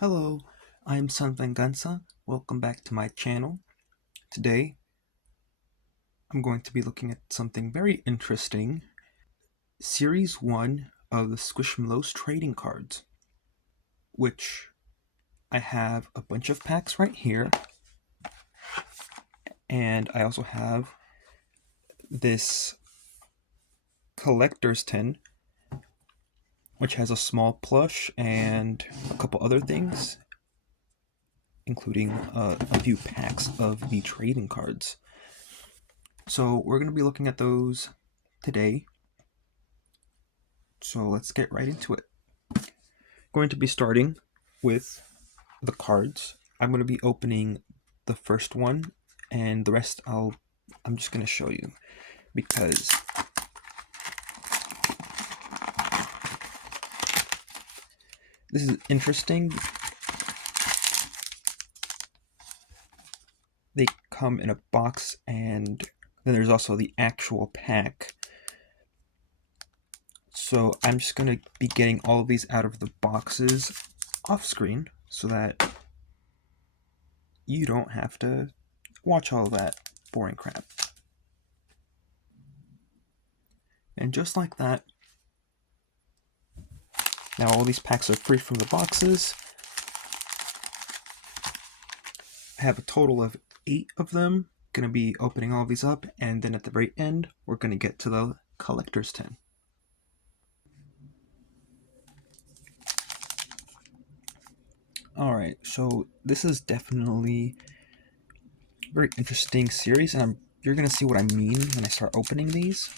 Hello, I'm San Venganza. Welcome back to my channel. Today, I'm going to be looking at something very interesting. Series 1 of the Squishmallows trading cards, which I have a bunch of packs right here, and I also have this collector's tin, which has a small plush and a couple other things, including a few packs of the trading cards. So we're going to be looking at those today. So let's get right into it. Going to be starting with the cards. I'm going to be opening the first one, and the rest I'm just going to show you because this is interesting. They come in a box, and then there's also the actual pack. So I'm just going to be getting all of these out of the boxes off screen so that you don't have to watch all of that boring crap. And just like that, now all these packs are free from the boxes. I have a total of 8 of them. Gonna be opening all of these up, and then at the very end, we're gonna get to the collector's tin. Alright, so this is definitely a very interesting series, and you're gonna see what I mean when I start opening these.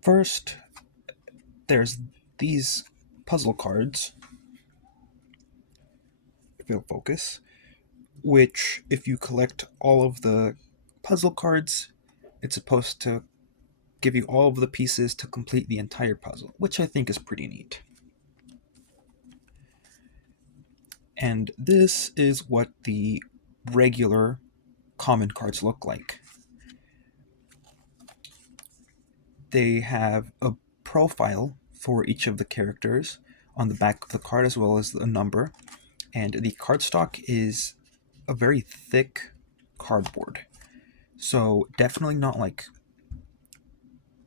First, there's these puzzle cards, if you'll focus, which if you collect all of the puzzle cards, it's supposed to give you all of the pieces to complete the entire puzzle, which I think is pretty neat. And this is what the regular common cards look like. They have a profile for each of the characters on the back of the card, as well as the number, and the cardstock is a very thick cardboard, so definitely not like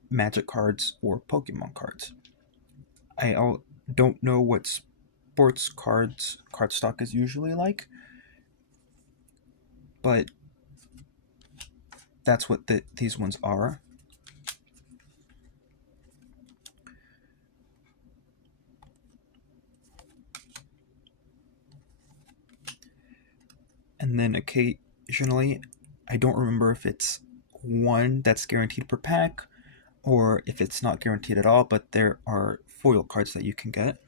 Magic cards or Pokemon cards. I don't know what sports cards cardstock is usually like, but that's what these ones are. And then occasionally, I don't remember if it's one that's guaranteed per pack or if it's not guaranteed at all, but there are foil cards that you can get.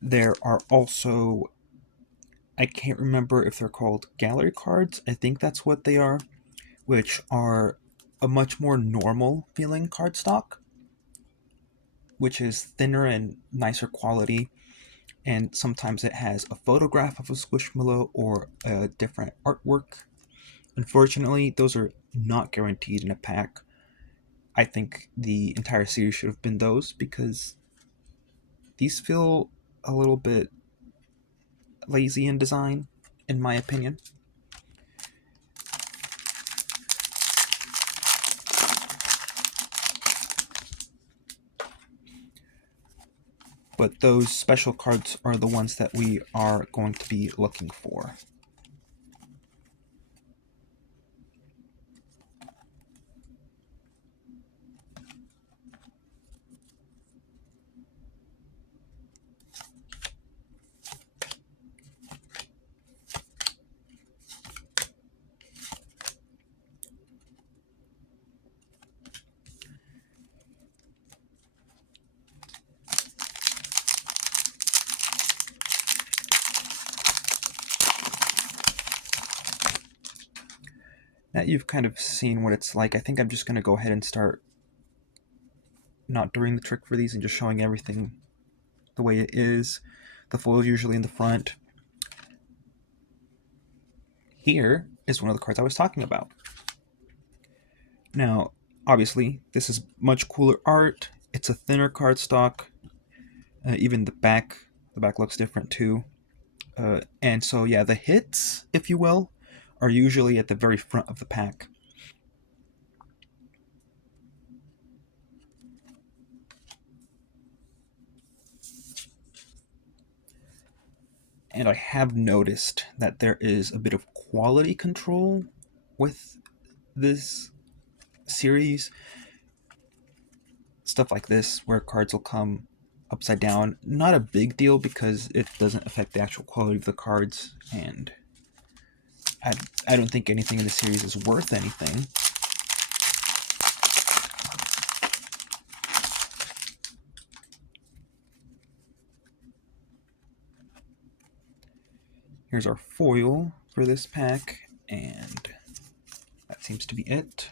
There are also, I can't remember if they're called gallery cards, I think that's what they are, which are a much more normal feeling cardstock, which is thinner and nicer quality, and sometimes it has a photograph of a Squishmallow or a different artwork. Unfortunately, those are not guaranteed in a pack. I think the entire series should have been those because these feel a little bit lazy in design, in my opinion. But those special cards are the ones that we are going to be looking for. Now you've kind of seen what it's like. I think I'm just going to go ahead and start not doing the trick for these and just showing everything the way it is. The foil is usually in the front. Here is one of the cards I was talking about. Now, obviously, this is much cooler art. It's a thinner cardstock. Even the back looks different too. And so, yeah, the hits, if you will, are usually at the very front of the pack. And I have noticed that there is a bit of quality control with this series. Stuff like this, where cards will come upside down. Not a big deal because it doesn't affect the actual quality of the cards, and I, I don't think anything in the series is worth anything. Here's our foil for this pack, and that seems to be it.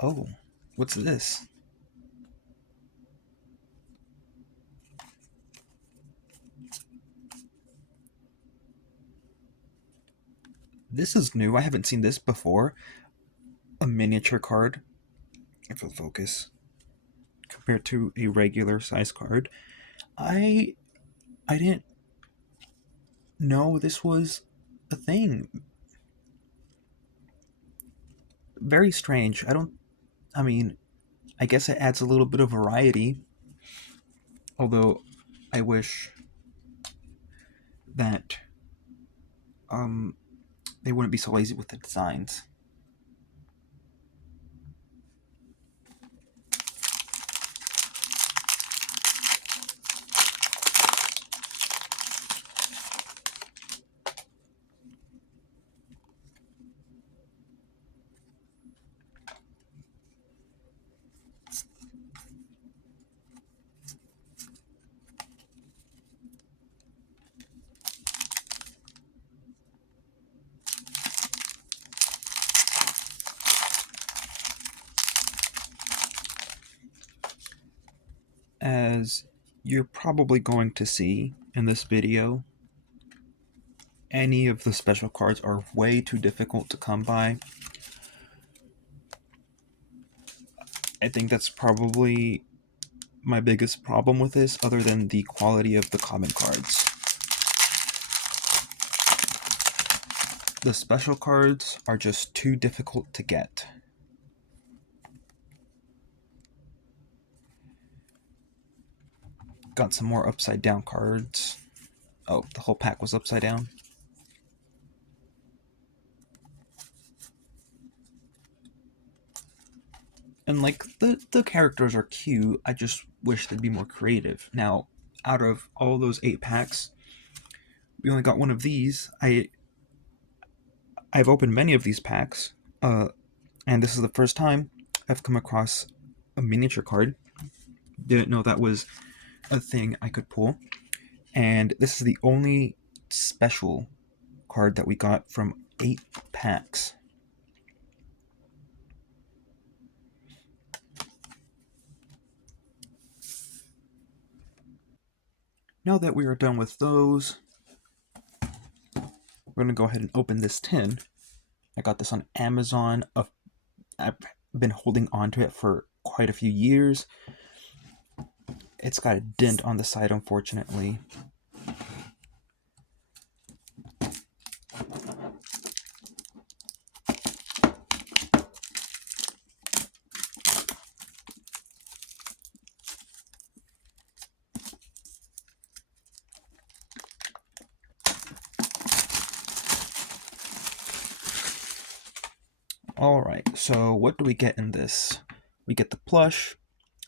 Oh, what's this? This is new. I haven't seen this before. A miniature card, if it'll focus, compared to a regular size card. I didn't know this was a thing. Very strange. I mean, I guess it adds a little bit of variety. Although I wish that um they wouldn't be so lazy with the designs. As you're probably going to see in this video, any of the special cards are way too difficult to come by. I think that's probably my biggest problem with this, other than the quality of the common cards. The special cards are just too difficult to get. Got some more upside down cards. Oh, the whole pack was upside down. And like the characters are cute, I just wish they'd be more creative. Now, out of all those 8 packs, we only got one of these. I've opened many of these packs, and this is the first time I've come across a miniature card. Didn't know that was a thing I could pull. And this is the only special card that we got from 8 packs. Now that we are done with those, we're going to go ahead and open this tin. I got this on Amazon. I've been holding on to it for quite a few years. It's got a dent on the side, unfortunately. Alright, so what do we get in this? We get the plush,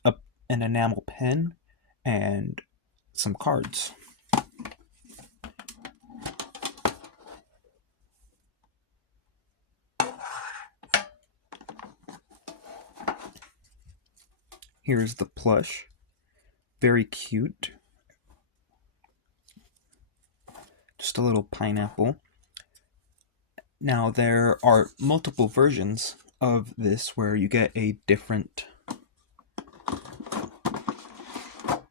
an enamel pen, and some cards. Here's the plush. Very cute. just a little pineapple. Now, there are multiple versions of this where you get a different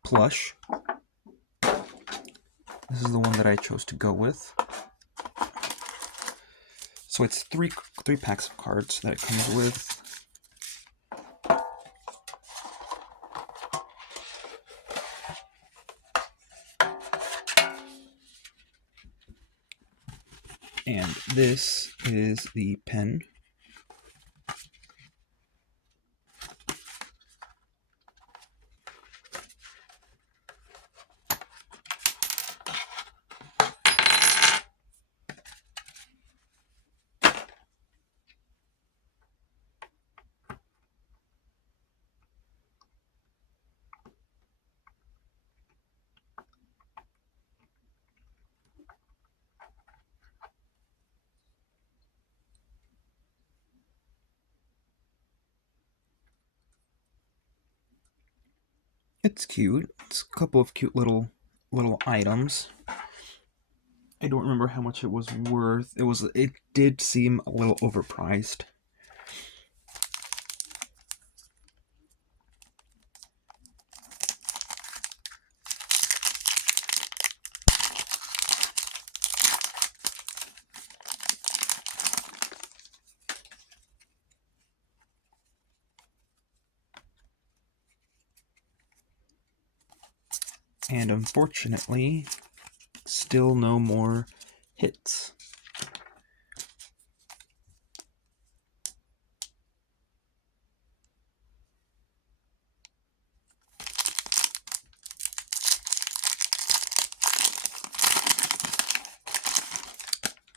plush. This is the one that I chose to go with. So it's three packs of cards that it comes with. And this is the pen. It's cute. It's a couple of cute little items. I don't remember how much it was worth. It did seem a little overpriced. And unfortunately, still no more hits.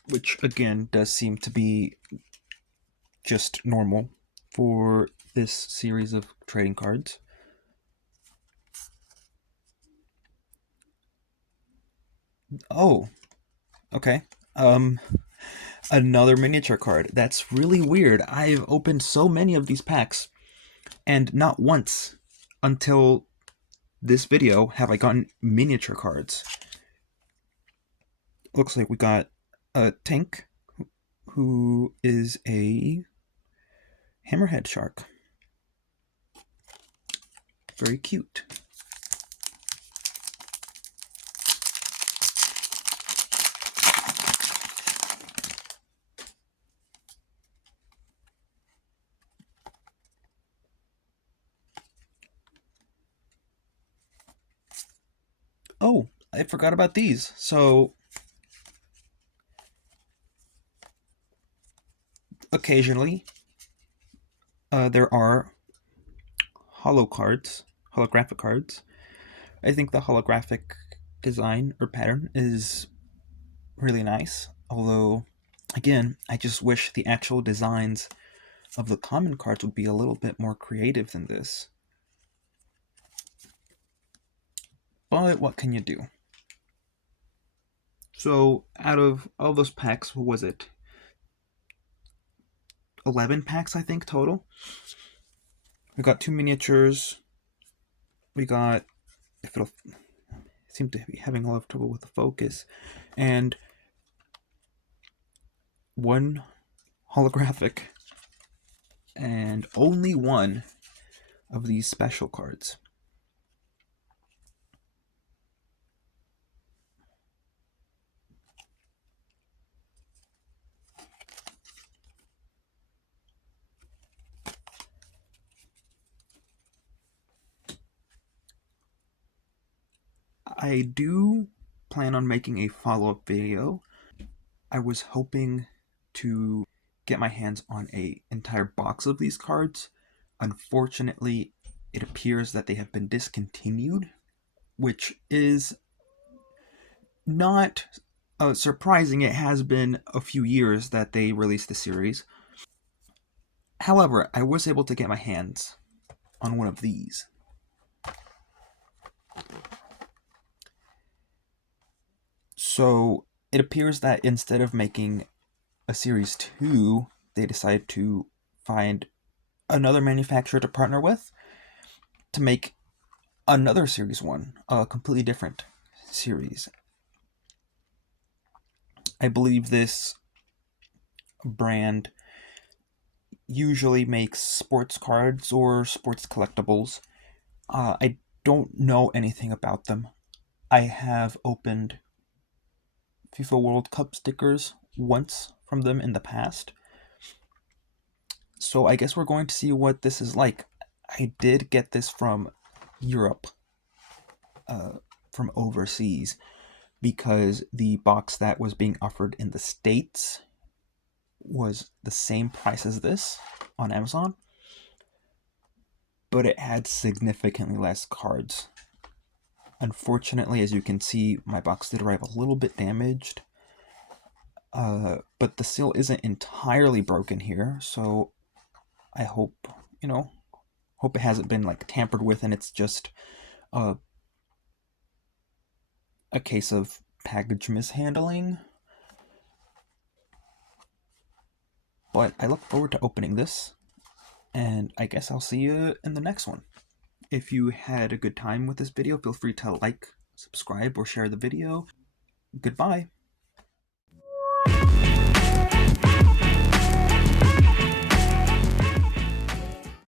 Which again does seem to be just normal for this series of trading cards. Oh, okay. Another miniature card. That's really weird. I've opened so many of these packs, and not once until this video have I gotten miniature cards. Looks like we got a Tank, who is a hammerhead shark. Very cute. Oh, I forgot about these. So occasionally there are holographic cards. I think the holographic design or pattern is really nice, although again, I just wish the actual designs of the common cards would be a little bit more creative than this. But what can you do? So out of all those packs, what was it? 11 packs, I think, total. We got 2 miniatures. We got, if it'll seem to be having a lot of trouble with the focus, and 1 holographic, and only 1 of these special cards. I do plan on making a follow-up video. I was hoping to get my hands on an entire box of these cards. Unfortunately, it appears that they have been discontinued, which is not surprising. It has been a few years that they released the series. However, I was able to get my hands on one of these. So it appears that instead of making a Series 2, they decided to find another manufacturer to partner with to make another Series 1, a completely different series. I believe this brand usually makes sports cards or sports collectibles. I don't know anything about them. I have opened FIFA World Cup stickers once from them in the past, so I guess we're going to see what this is like. I did get this from Europe, from overseas, because the box that was being offered in the States was the same price as this on Amazon, but it had significantly less cards. Unfortunately, as you can see, my box did arrive a little bit damaged, but the seal isn't entirely broken here, so I hope, hope it hasn't been like tampered with and it's just a, a case of package mishandling. But I look forward to opening this, and I guess I'll see you in the next one. If you had a good time with this video, feel free to like, subscribe, or share the video. Goodbye.